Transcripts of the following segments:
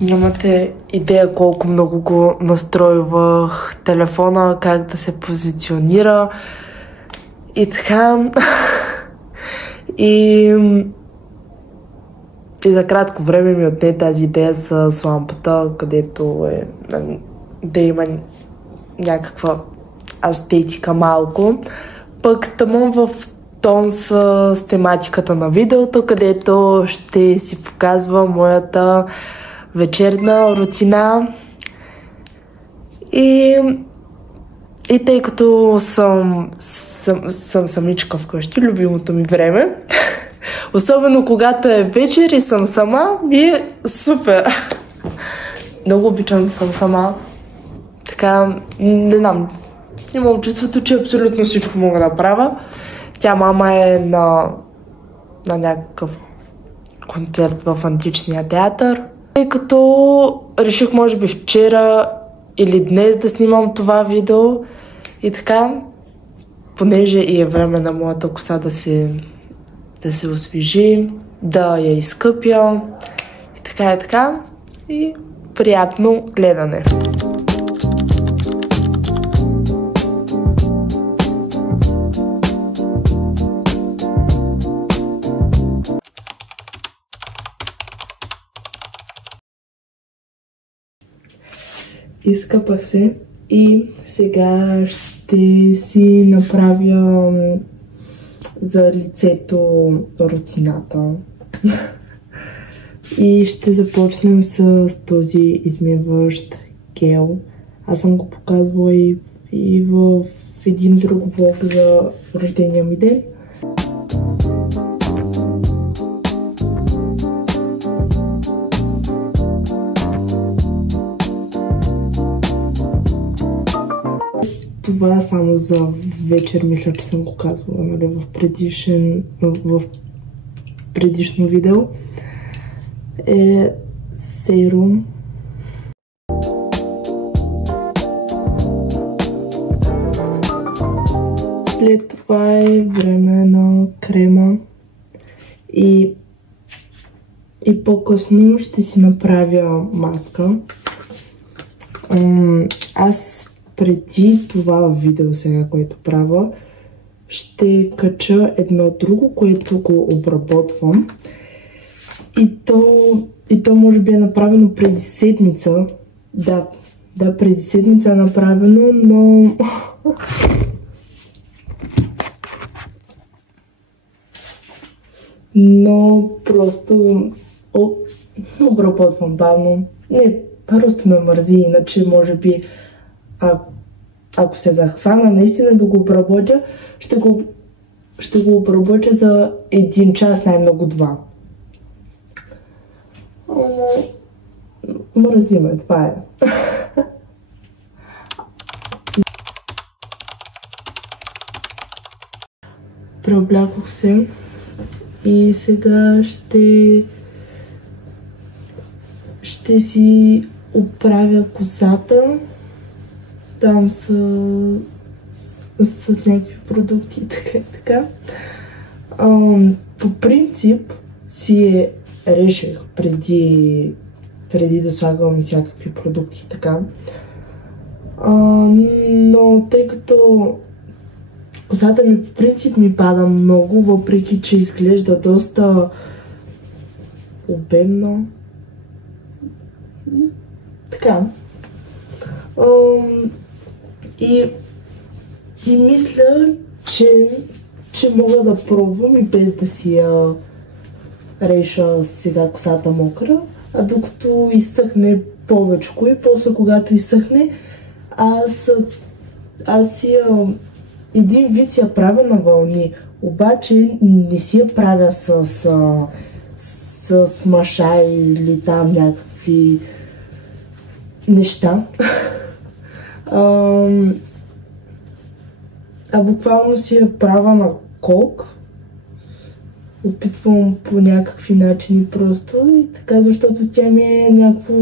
Нямате идея колко много го настройвах телефона, как да се позиционира и така. И за кратко време ми отне тази идея с лампата, където да има някаква естетика малко. Пък тъмън в тон с тематиката на видеото, където ще си показва моята вечерна рутина. И тъй като съм самичка вкъщи, любимото ми време, особено когато е вечер и съм сама, ми е супер. Много обичам да съм сама. Така, не знам, имам чувството, че абсолютно всичко мога да правя. Тя мама е на някакъв концерт в античния театър. Тъй като реших може би вчера или днес да снимам това видео и така, понеже и е време на моята коса да се освежи, да я изкъпя и така и така. И приятно гледане! Изкъпах се и сега ще си направя за лицето рутината. И ще започнем с този измиващ гел. Аз съм го показвала и в един друг влог за рождения ми ден. Това само за вечер, мисля, че съм го казвала, нали, в предишно видео. Е серум. След това е време на крема. И по-късно ще си направя маска. Аз преди това видео сега, което правя, ще кача едно друго, което го обработвам. И то може би е направено преди седмица. Да, преди седмица е направено, но просто обработвам бавно. Не, просто ме мързи, иначе може би ако се захвана наистина да го обработя, ще го обработя за 1 час, най-много 2. Мързи ме, това е. Преоблякох се и сега ще си оправя косата. Там с някакви продукти, така и така. По принцип си реших преди да слагам всякакви продукти, така. Но тъй като косата ми по принцип ми пада много, въпреки че изглежда доста обемно. Така. И мисля, че мога да пробвам и без да си я реша сега косата мокра, а докато изсъхне повечко и после когато изсъхне, аз си един вид си я правя на вълни, обаче не си я правя с маша или там някакви неща. Буквално си я правя на кок. Опитвам по някакви начини просто и така, защото тя ми е някакво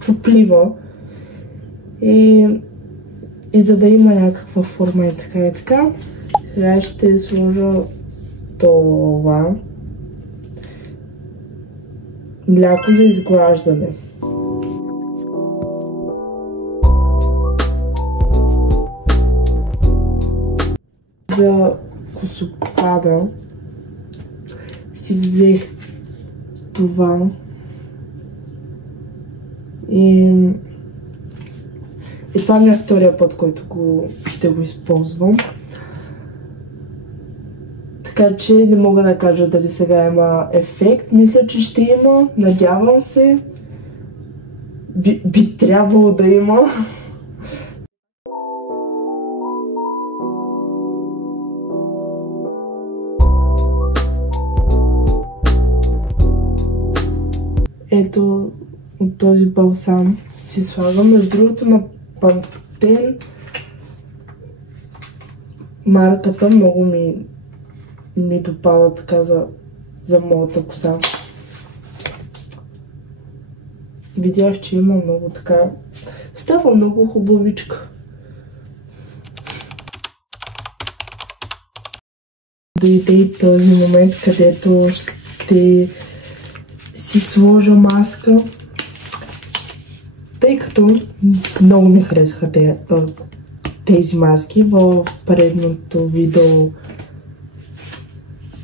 чуплива. И за да има някаква форма и така и така. Сега ще сложа това. Мляко за изглаждане. за косопада си взех това и това ми е втория път, който ще го използвам. Така че не мога да кажа дали сега има ефект. Мисля, че ще има. Надявам се. Би трябвало да има. Ето от този балсам си слагам. Между другото на Пантен марката много ми допада така за моята коса. Видях, че има много така. Става много хубавичка. Дойде и този момент, където ще си сложа маска. Тъй като много ми харесаха тези маски. В предното видео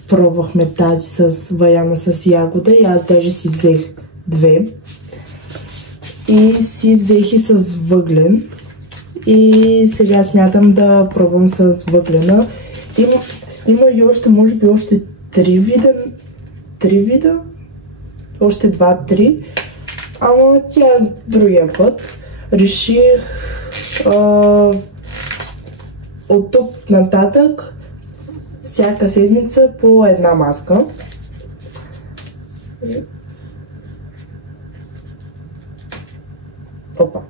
пробвахме тази с ваяна с ягода и аз даже си взех две. И си взех и с въглен. И сега смятам да пробвам с въглена. Има и още, може би още 3 вида. Още 2-3. Ама тя другия път. Реших от тук нататък всяка седмица по една маска. Опа.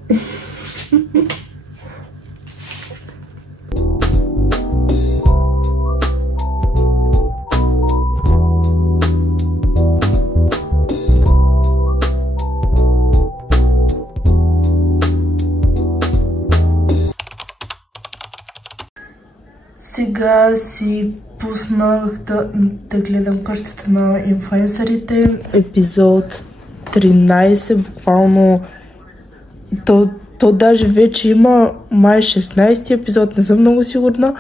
Сега си пуснах да гледам къщата на инфлуенсърите. Епизод 13, буквално. То даже вече има май 16 епизод, не съм много сигурна.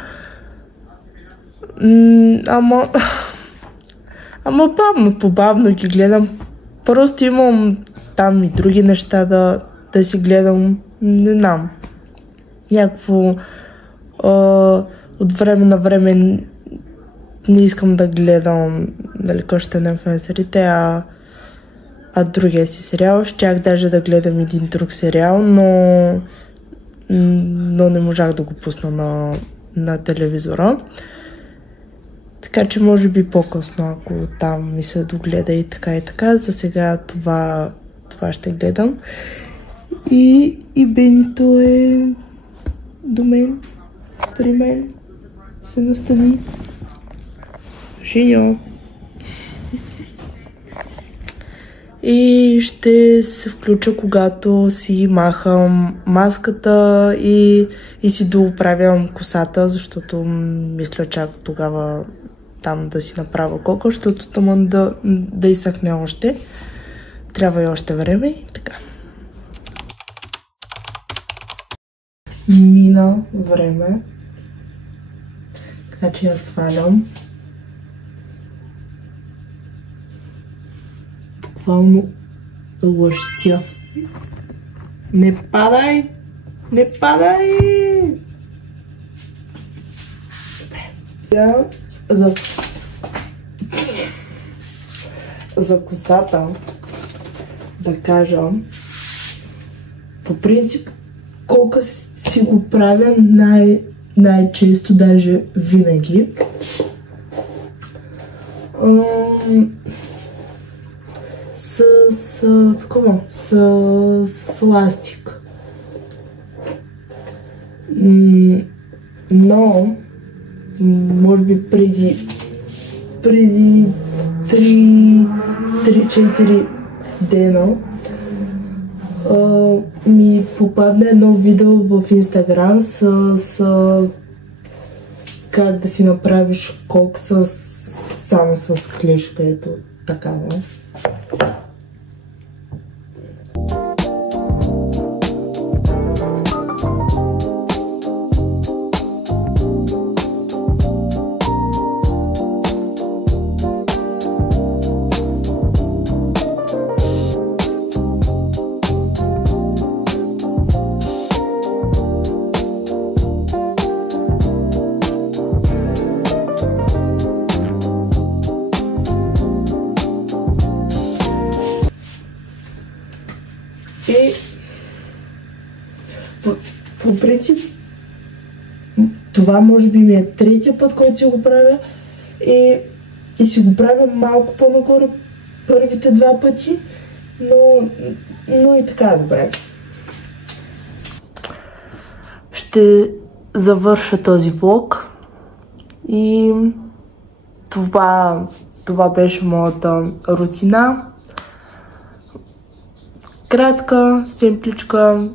Ама побавно ги гледам. Просто имам там и други неща да си гледам. Не знам. Някакво от време на време не искам да гледам къщата на инфлуенсърите, а другия си сериал. Щях даже да гледам един друг сериал, но не можах да го пусна на телевизора. Така че може би по-късно, ако там ми се догледа и така. За сега това ще гледам. И Бенито е до мен, при мен. Се настани. Шиньо. И ще се включа, когато си махам маската и си дооправям косата, защото мисля чак тогава там да си направя кока, защото там да изсъхне още. Трябва и още време и така. Мина време. Така че я свалям. Буквално лъщя. Не падай! Не падай! За косата да кажа, по принцип, колко си го правя най-често, даже винаги. С ластик. Но може би преди 3-4 дена ми попадна едно видео в Инстаграм с как да си направиш кок само с клешка, ето такава. И по принцип това може би ми е третия път, който си го правя и си го правя малко по-нагоре първите 2 пъти, но и така е добре. Ще завърша този влог и това беше моята рутина. Кратка, симпличка.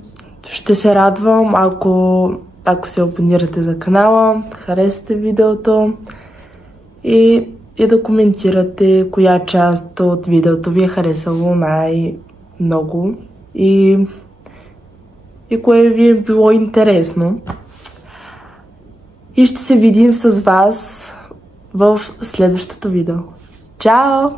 Ще се радвам, ако се абонирате за канала, харесате видеото и да коментирате коя част от видеото ви е харесало най-много и кое ви е било интересно. И ще се видим с вас в следващото видео. Чао!